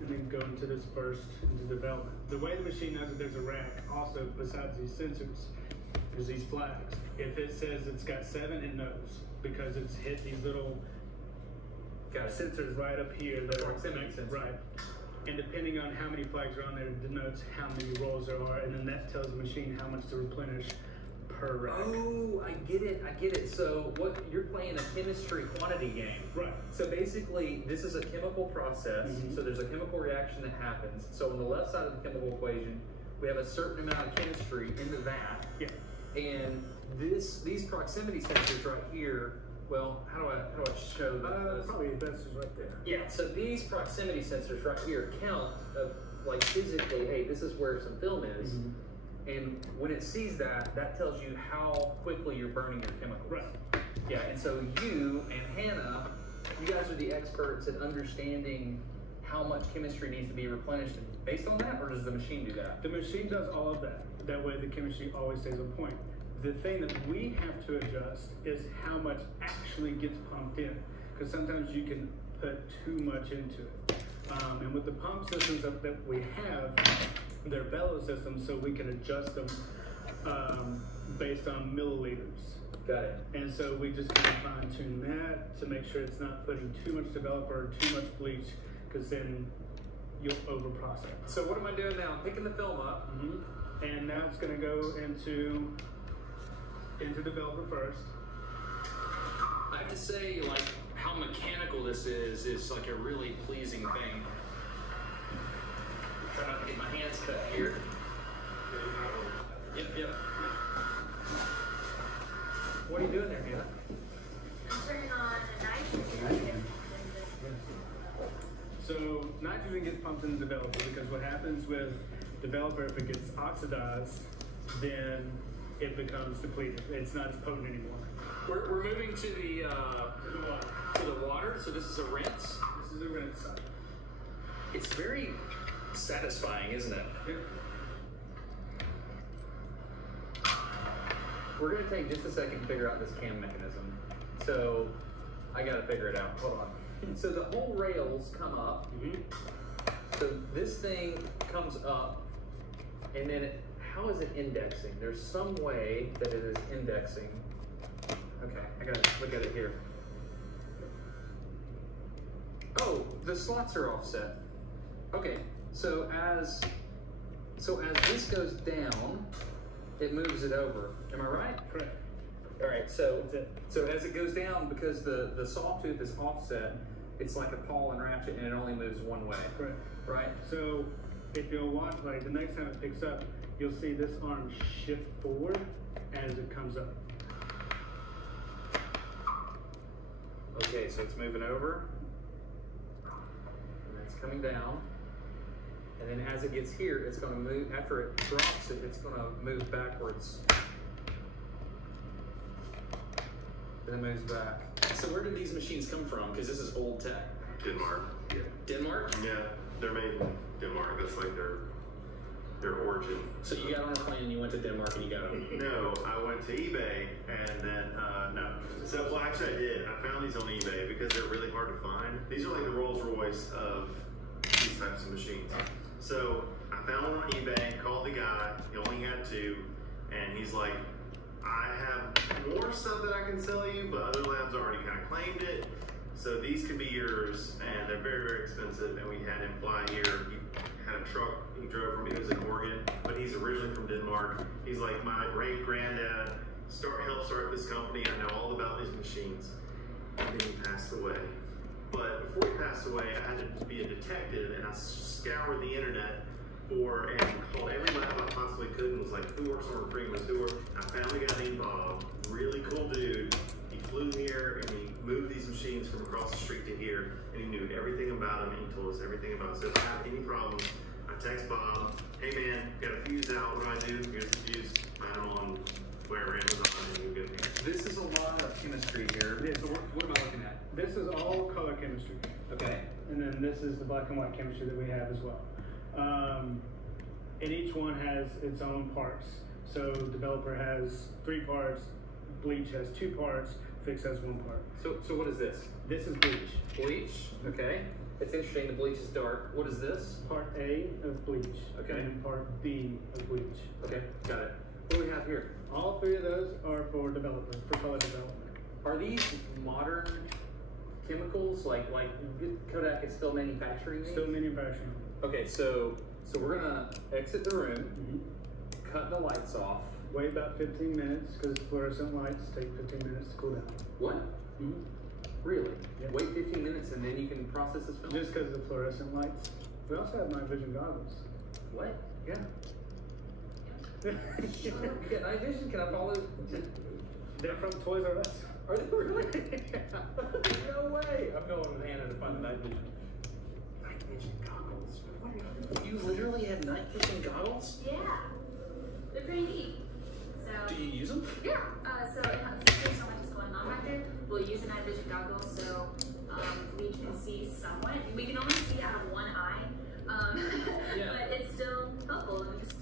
and then go into this first, into development. The way the machine knows that there's a rack, also besides these sensors, is these flags. If it says it's got 7, it knows because it's hit these little sensors right up here. That Proximity sensor. Right. And depending on how many flags are on there, it denotes how many rolls there are, and then that tells the machine how much to replenish per rack. Oh, I get it. So what you're playing a chemistry quantity game. Right. So basically, this is a chemical process. So there's a chemical reaction that happens. So on the left side of the chemical equation, we have a certain amount of chemistry in the vat. Yeah. And these proximity sensors right here. Well, how do I show those? Probably the best is right there. Yeah. So these proximity sensors right here count of like physically. Hey, this is where some film is. And when it sees that, that tells you how quickly you're burning your chemicals. Right. Yeah, and so you and Hannah, you guys are the experts at understanding how much chemistry needs to be replenished based on that, or does the machine do that? The machine does all of that. That way the chemistry always stays on point. The thing that we have to adjust is how much actually gets pumped in. Because sometimes you can put too much into it. And with the pump systems that we have, they're bellow systems, so we can adjust them based on milliliters. Got it. And so we just kind of fine tune that to make sure it's not putting too much developer or too much bleach, because then you'll over process. So what am I doing now? I'm picking the film up. And now it's going to go into developer first. I have to say, like, how mechanical this is like a really pleasing thing. Try not to get my hands cut here. Yep. What are you doing there, Hannah? I'm turning on the nitrogen. So nitrogen gets pumped in the developer because what happens with developer, if it gets oxidized, then it becomes depleted. It's not as potent anymore. We're moving to the water. So this is a rinse. This is a rinse side. It's very satisfying, isn't it? Yeah. We're going to take just a second to figure out this cam mechanism. So I got to figure it out. Hold on. So the whole rails come up. So this thing comes up, and then how is it indexing? There's some way that it is indexing. Okay, I got to look at it here. Oh, the slots are offset. Okay, so as this goes down, it moves it over. Am I right? Correct. All right, so as it goes down, because the sawtooth is offset, it's like a pawl and ratchet, and it only moves one way. Correct. Right. So if you'll watch, like the next time it picks up, you'll see this arm shift forward as it comes up. Okay, so it's moving over, and it's coming down, and then as it gets here, it's going to move. After it drops it, it's going to move backwards. And it moves back. So where did these machines come from? Because this is old tech. Denmark. Yeah. Denmark? Yeah, they're made in Denmark. That's like their origin. So you got on a plane and you went to Denmark and you got them? No, I went to eBay and then, no. So, well, actually I did. I found these on eBay because they're really hard to find. These are like the Rolls Royce of these types of machines. So I found one on eBay, called the guy, he only had 2, and he's like, I have more stuff that I can sell you, but other labs already kind of claimed it. So these could be yours, and they're very, very expensive, and we had him fly here. He had a truck he drove from, he was in Oregon, but he's originally from Denmark. He's like, my great granddad helped start this company. I know all about these machines. And then he passed away. But before he passed away, I had to be a detective, and I scoured the internet and called every lab I possibly could, and was like, who works on recruiting this door? I found a guy named Bob, really cool dude. He flew here and he moved these machines from across the street to here, and he knew everything about them, and he told us everything about it. So if I have any problems, I text Bob, hey man, got a fuse out, what do I do? Here's the fuse, find them on wherever Amazon, and you're good. This is a lot of chemistry here. Yeah, so What am I looking at? this is all color chemistry. Okay. And then this is the black and white chemistry that we have as well. And each one has its own parts. So developer has 3 parts, bleach has 2 parts, fix has 1 part. So what is this? This is bleach. Bleach. Okay. It's interesting, the bleach is dark. What is this? Part A of bleach. Okay. And part B of bleach. Okay, got it. What do we have here? All three of those are for development, for color development. Are these modern chemicals? Like Kodak is still manufacturing these? Still manufacturing. Okay, so we're gonna exit the room, cut the lights off. Wait about 15 minutes because fluorescent lights take 15 minutes to cool down. What? Mm-hmm. Really? Yeah. Wait 15 minutes and then you can process this film? Just because of the fluorescent lights. We also have night vision goggles. What? Yeah. You get night vision? Can I follow? They're from Toys R Us. Are they really? No way! I'm going with Hannah to find the night vision. Night vision goggles? What are you? You literally have night vision goggles? Yeah. They're pretty neat. So, Do you use them? yeah. So it has so much is going on back there. We'll use the night vision goggles so we can see somewhat. We can only see out of one eye. Yeah. But it's still helpful. And we just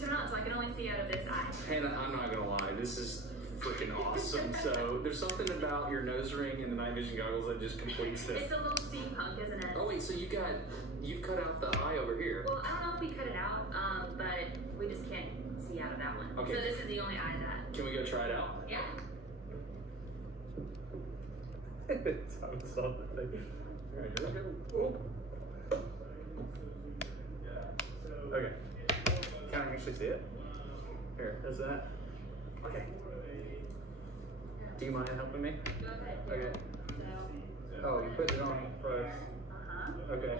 turn on so I can only see out of this eye. Hannah, I'm not gonna lie, this is freaking awesome. So there's something about your nose ring and the night vision goggles that just completes this. It's a little steampunk, isn't it? Oh wait, so you've cut out the eye over here. Well, I don't know if we cut it out, but we just can't see out of that one. Okay. So this is the only eye that. Can we go try it out? Yeah. Time to solve the thing. Alright, here we go. Okay. Can I actually see it? Here, there's that. Okay. Do you mind helping me? Go ahead. Okay. So, Oh, you put it on first. Okay.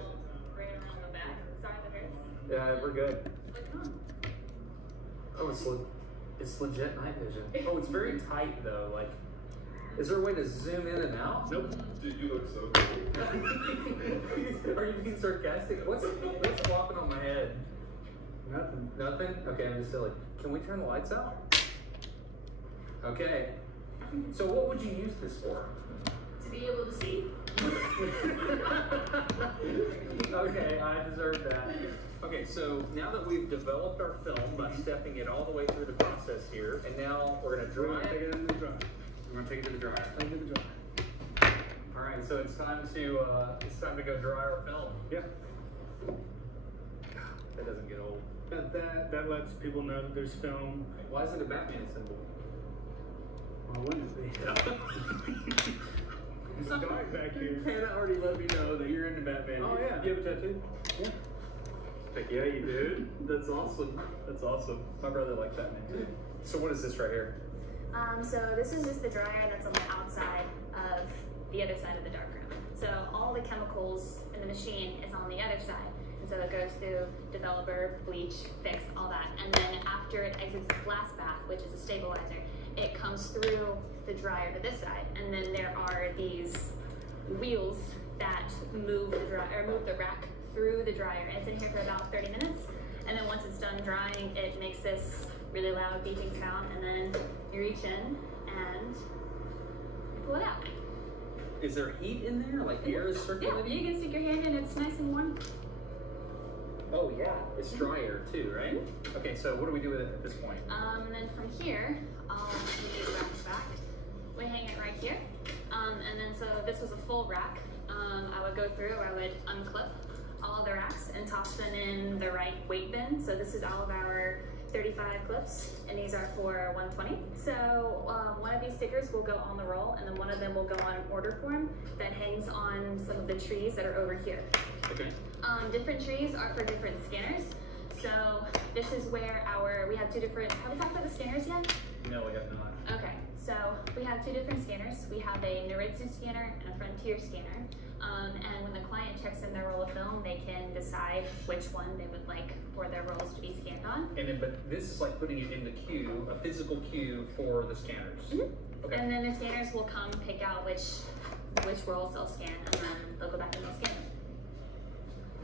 right around the back. Sorry, that hurts. Yeah, we're good. Click on. Oh, it's legit night vision. Oh, it's very tight though. Like, is there a way to zoom in and out? Nope. Dude, you look so cool. Are you being sarcastic? What's flopping on my head? Nothing. Nothing? Okay, I'm just silly. Can we turn the lights out? Okay. So what would you use this for? To be able to see. Okay, I deserve that. Okay, so now that we've developed our film by stepping it all the way through the process here, and now we're gonna We're dry gonna take it. it in the dryer. We're gonna take it to the dryer. Take it in the dryer. All right, so it's time to go dry our film. Yeah. That doesn't get old. That lets people know that there's film. Why is it a Batman symbol? Why wouldn't it be? It's dark back here. Hannah already let me know that you're into Batman. Oh, yeah. You have a tattoo? Yeah. Heck yeah, you do. That's awesome. That's awesome. My brother likes Batman too. So what is this right here? So this is just the dryer that's on the outside of the other side of the darkroom. So all the chemicals in the machine is on the other side. And so it goes through developer, bleach, fix, all that. And then after it exits this last bath, which is a stabilizer, it comes through the dryer to this side. And then there are these wheels that move the rack through the dryer. And it's in here for about 30 minutes. And then once it's done drying, it makes this really loud beeping sound. And then you reach in and you pull it out. Is there heat in there? Like air is Yeah, circulating? you can stick your hand in, it's nice and warm. Oh yeah, it's dryer too, right? Okay, so what do we do with it at this point? And then from here, I'll move these racks back. We hang it right here. And then so this was a full rack. I would go through, I would unclip all the racks and toss them in the right weight bin. So this is all of our 35 clips, and these are for 120. So one of these stickers will go on the roll, and then one of them will go on an order form that hangs on some of the trees that are over here. Okay. Different trees are for different scanners. So this is where we have two different, have we talked about the scanners yet? No, we have not. Okay, so we have two different scanners. We have a Noritsu scanner and a Frontier scanner. And when the client checks in their roll of film, they can decide which one they would like for their rolls to be scanned on. And then, but this is like putting it in the queue, a physical queue for the scanners. Mm-hmm. Okay. And then the scanners will come pick out which rolls they'll scan, and then they'll go back and they'll scan them.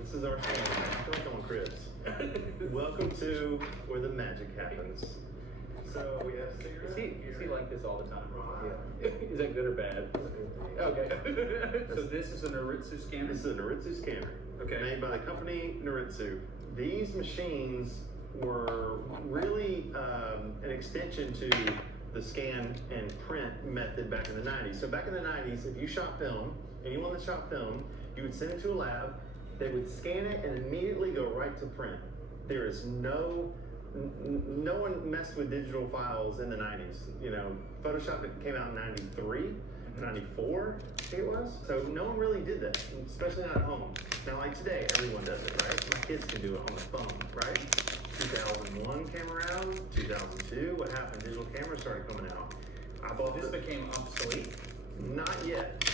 This is our film, Chris. Welcome to where the magic happens. So we have Is he like this all the time? Yeah. Is that good or bad? Okay. So this is a Noritsu scanner? This is a Noritsu scanner. Okay. Made by the company Noritsu. These machines were really an extension to the scan and print method back in the 90s. So back in the 90s, if you shot film, anyone that shot film, You would send it to a lab, they would scan it and immediately go right to print. There is no one messed with digital files in the 90s. You know, Photoshop came out in 93, 94, I think it was. So no one really did that, especially not at home. Now, like today, everyone does it, right? My kids can do it on the phone, right? 2001 came around, 2002, what happened? Digital cameras started coming out. I bought This became obsolete? Not yet.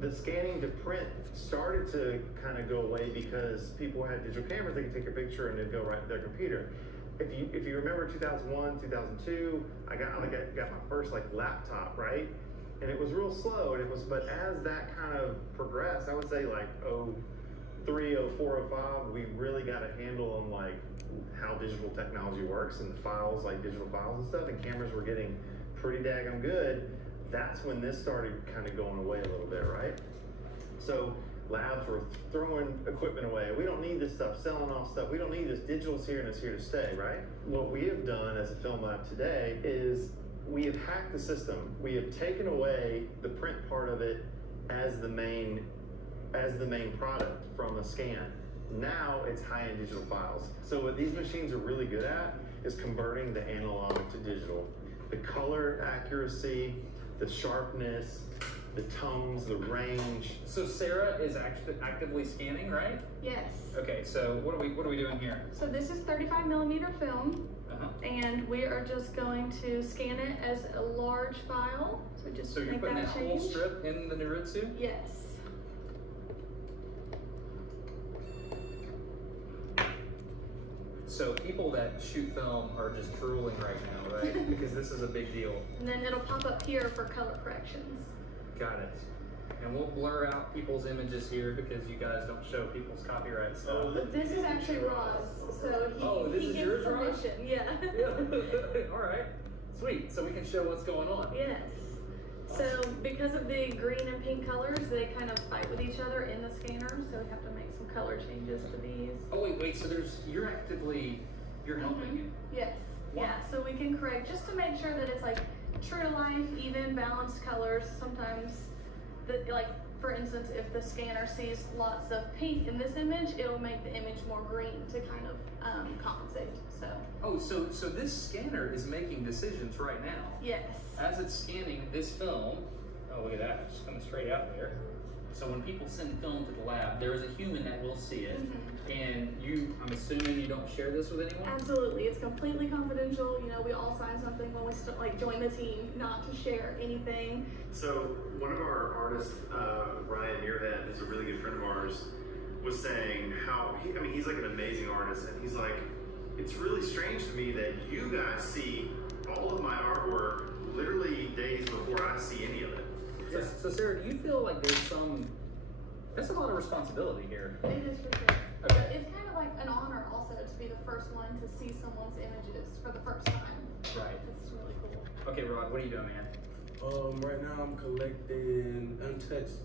The scanning to print started to kind of go away because people had digital cameras. They could take a picture and it'd go right to their computer. If you remember 2001, 2002, I got my first laptop, right? And it was real slow. But as that kind of progressed, I would say 03, 04, 05, we really got a handle on how digital technology works and the files, digital files and stuff, and cameras were getting pretty daggone good. That's when this started kind of going away a little bit, right? So labs were throwing equipment away. We don't need this stuff, selling off stuff. We don't need this. Digital's here and it's here to stay, right? What we have done as a film lab today is we have hacked the system. We have taken away the print part of it as the main product from a scan. Now it's high-end digital files. So what these machines are really good at is converting the analog to digital. The color accuracy, the sharpness, the tones, the range. So Sarah is actively scanning, right? Yes. Okay, so what are we doing here? So this is 35mm film, and we are just going to scan it as a large file. So you're putting that whole strip in the Naritsu? Yes. So people that shoot film are just drooling right now, right? Because this is a big deal. And then it'll pop up here for color corrections. Got it. And we'll blur out people's images here because you guys don't show people's copyright stuff. But this is actually Rod's, so this he is gives yours, Rod? permission. Yeah. All right. Sweet. So we can show what's going on. Yes. So because of the green and pink colors, they kind of fight with each other in the scanner, so we have to make some color changes to these. Oh wait. So you're helping. Yes. Wow. Yeah. So we can correct just to make sure that it's true to life, even, balanced colors. Sometimes, for instance, if the scanner sees lots of pink in this image, it'll make the image more green to kind of compensate. So. Oh, so this scanner is making decisions right now. Yes. As it's scanning this film, oh look at that, it's coming straight out there. So when people send film to the lab, there is a human that will see it, and I'm assuming you don't share this with anyone? Absolutely, it's completely confidential. You know, we all sign something when we join the team, not to share anything. So one of our artists, Ryan Muirhead, who's a really good friend of ours, was saying how he's an amazing artist, and he's like, it's really strange to me that you guys see all of my artwork literally days before I see any of it. So Sarah, do you feel like that's a lot of responsibility here? It is for sure. Okay. It's kind of like an honor also to be the first one to see someone's images for the first time. Right. It's really cool. Okay, Rod, what are you doing, man? Right now I'm collecting untouched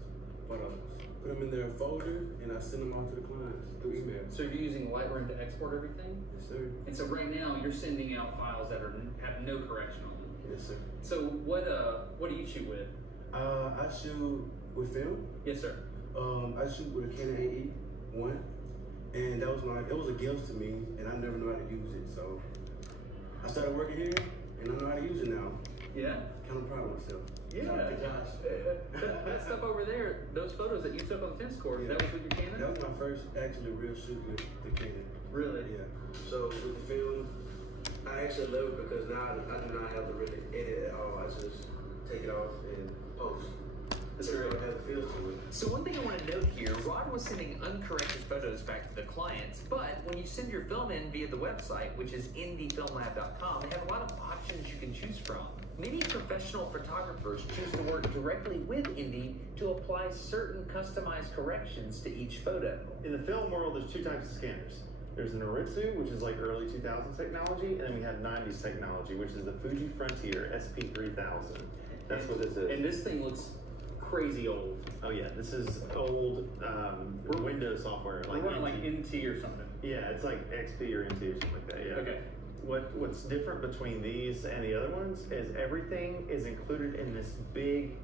photos. Put them in their folder and I send them off to the clients through email. So you're using Lightroom to export everything? Yes, sir. And so right now you're sending out files that have no correction on them. Yes, sir. So what do you shoot with? I shoot with film. Yes, sir. I shoot with a Canon AE-1, and that was it was a gift to me, and I never knew how to use it. So I started working here, and I know how to use it now. Yeah. Kind of proud of myself. Yeah. That stuff over there, those photos that you took on the tennis court, that was with your Canon? That was my first actually real shoot with the Canon. Really? Yeah. So with the film, I actually love it because now I do not have to really edit at all. I just take it off and post. That's great. It has a feel to it. So one thing I want to note here, Rod was sending uncorrected photos back to the clients, but when you send your film in via the website, which is indiefilmlab.com, they have a lot of options you can choose from. Many professional photographers choose to work directly with Indie to apply certain customized corrections to each photo. In the film world, there's two types of scanners. There's an Naritsu, which is early 2000s technology, and then we have 90s technology, which is the Fuji Frontier SP3000. That's what this is. And this thing looks crazy old. Oh yeah, this is old Windows software. We're running NT or something. Yeah, it's like XP or NT or something like that, yeah. Okay. What's different between these and the other ones is everything is included in this big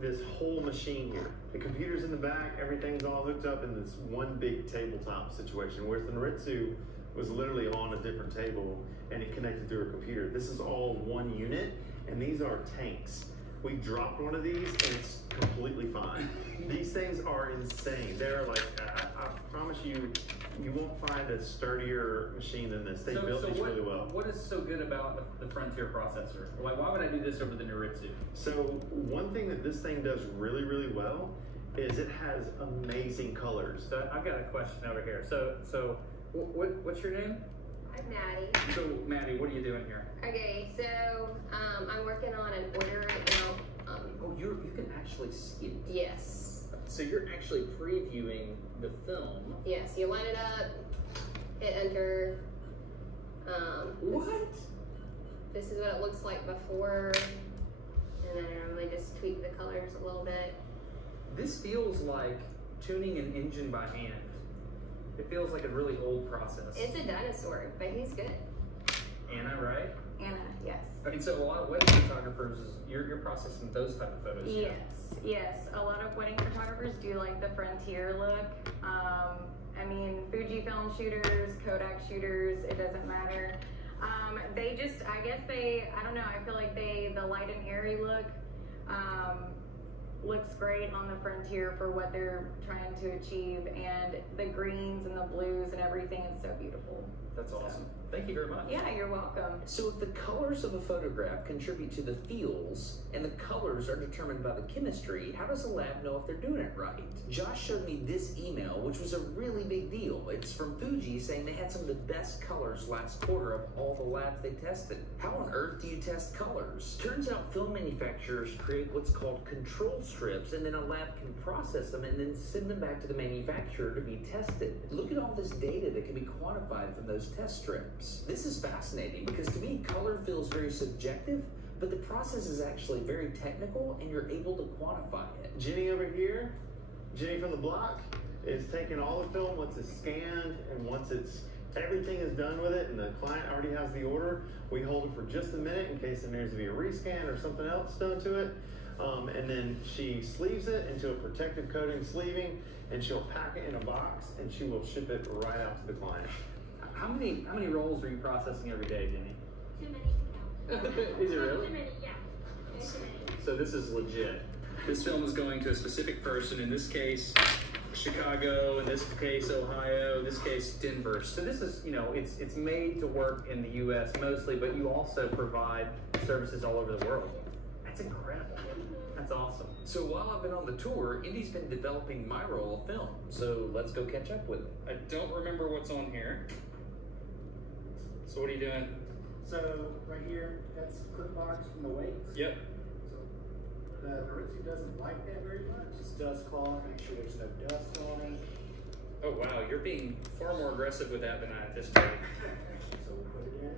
this whole machine here. The computer's in the back, everything's all hooked up in this one big tabletop situation, whereas the Naritsu was literally on a different table and it connected through a computer. This is all one unit, and these are tanks. We dropped one of these and it's completely fine. These things are insane. They're like, I promise you, you won't find a sturdier machine than this. They built these really well. What is so good about the Frontier processor? Like, why would I do this over the Naritsu? So one thing that this thing does really, really well is it has amazing colors. So I've got a question over here. So what's your name? I'm Maddie. So Maddie, what are you doing here? Okay, so I'm working on an order right now. Oh, you can actually see it. Yes. So you're actually previewing the film. Yes, you line it up, hit enter. What? This is what it looks like before, and then I normally just tweak the colors a little bit. This feels like tuning an engine by hand. It feels like a really old process. It's a dinosaur, but he's good. Anna, right? Anna, yes. I mean, so a lot of wedding photographers, you're processing those type of photos. Yes, yes. A lot of wedding photographers do like the Frontier look. I mean, Fujifilm shooters, Kodak shooters, it doesn't matter. They just, I guess I don't know, I feel like the light and airy look looks great on the Frontier for what they're trying to achieve, and the greens and the blues and everything is so beautiful. That's awesome. Thank you very much. Yeah, you're welcome. So if the colors of a photograph contribute to the feels, and the colors are determined by the chemistry, how does the lab know if they're doing it right? Josh showed me this email, which was a really big deal. It's from Fuji saying they had some of the best colors last quarter of all the labs they tested. How on earth do you test colors? Turns out film manufacturers create what's called control strips, and then a lab can process them and then send them back to the manufacturer to be tested. Look at all this data that can be quantified from those test strips. This is fascinating because to me, color feels very subjective, but the process is actually very technical and you're able to quantify it. Jenny over here, Jenny from the block, is taking all the film once it's scanned and once everything is done with it and the client already has the order. We hold it for just a minute in case there needs to be a rescan or something else done to it. And then she sleeves it into a protective coating sleeving, and she'll pack it in a box and she will ship it right out to the client. How many rolls are you processing every day, Jenny? Too many to count. Is it really? Too many, yeah. There's too many. So this is legit. This film is going to a specific person, in this case, Chicago, in this case, Ohio, in this case, Denver. So this is, you know, it's made to work in the US mostly, but you also provide services all over the world. That's incredible. That's awesome. So while I've been on the tour, Indy's been developing my roll of film. So let's go catch up with it. I don't remember what's on here. So what are you doing? So right here, that's clip marks from the weights. Yep. So the Naritsu doesn't like that very much. It's dust cloth, make sure there's no dust on it. Oh wow, you're being far more aggressive with that than I anticipated. So we'll put it in.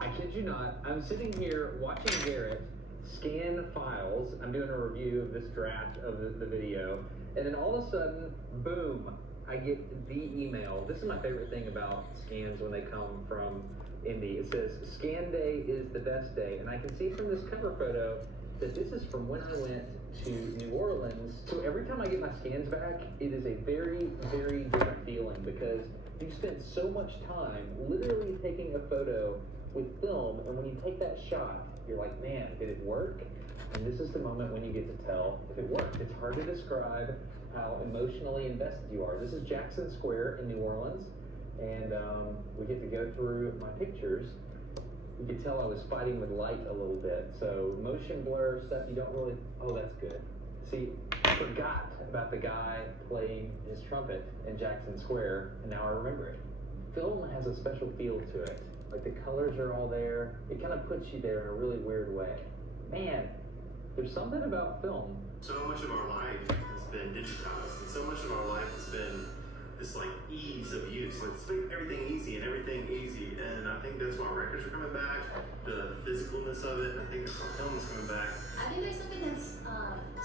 I kid you not, I'm sitting here watching Garrett scan files. I'm doing a review of this draft of the video, and then all of a sudden, boom, I get the email. This is my favorite thing about scans when they come from Indy. It says, scan day is the best day. And I can see from this cover photo that this is from when I went to New Orleans. So every time I get my scans back, it is a very, very different feeling because you spend so much time literally taking a photo with film, and when you take that shot, you're like, man, did it work? And this is the moment when you get to tell if it worked. It's hard to describe how emotionally invested you are. This is Jackson Square in New Orleans, and we get to go through my pictures. You could tell I was fighting with light a little bit, so motion blur stuff you don't really, oh, that's good. See, I forgot about the guy playing his trumpet in Jackson Square, and now I remember it. Film has a special feel to it. Like the colors are all there. It kind of puts you there in a really weird way. Man, there's something about film. So much of our life has been digitized, and so much of our life has been this like ease of use. Let's make everything easy and everything easy. And I think that's why records are coming back, the physicalness of it, and I think that's why film is coming back. I think there's something that's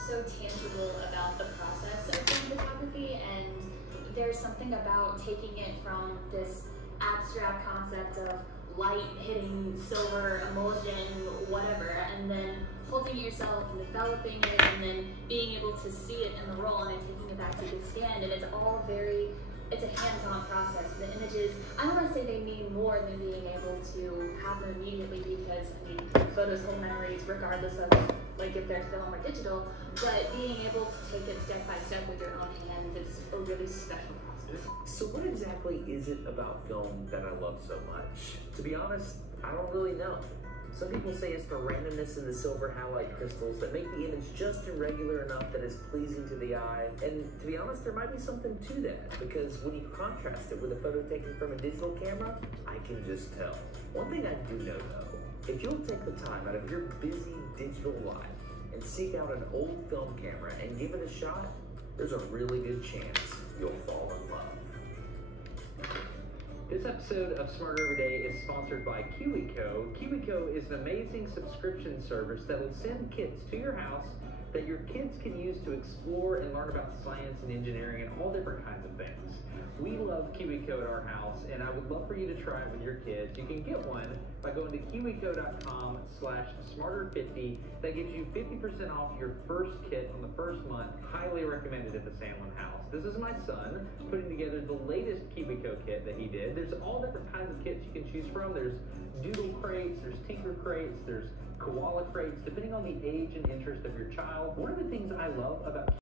so tangible about the process of film photography, and there's something about taking it from this abstract concept of light hitting silver, emulsion, whatever, and then holding it yourself and developing it and then being able to see it in the roll and then taking it back to get scanned. And it's all it's a hands-on process. The images, I don't want to say they mean more than being able to have them immediately because, I mean, photos hold memories regardless of like if they're film or digital, but being able to take it step by step with your own hands, it's a really special process. So what exactly is it about film that I love so much? To be honest, I don't really know. Some people say it's the randomness in the silver halide crystals that make the image just irregular enough that it's pleasing to the eye. And to be honest, there might be something to that, because when you contrast it with a photo taken from a digital camera, I can just tell. One thing I do know though, if you'll take the time out of your busy digital life and seek out an old film camera and give it a shot, there's a really good chance you'll fall in love. This episode of Smarter Every Day is sponsored by KiwiCo. KiwiCo is an amazing subscription service that will send kits to your house that your kids can use to explore and learn about science and engineering and all different kinds of things. We love KiwiCo at our house, and I would love for you to try it with your kids. You can get one by going to kiwico.com/smarter50. That gives you 50% off your first kit on the first month. Highly recommended at the Sandlin house. This is my son putting together the latest KiwiCo kit that he did. There's all different kinds of kits you can choose from. There's doodle crates, there's tinker crates, there's koala crates, depending on the age and interest of your child. One of the things I love about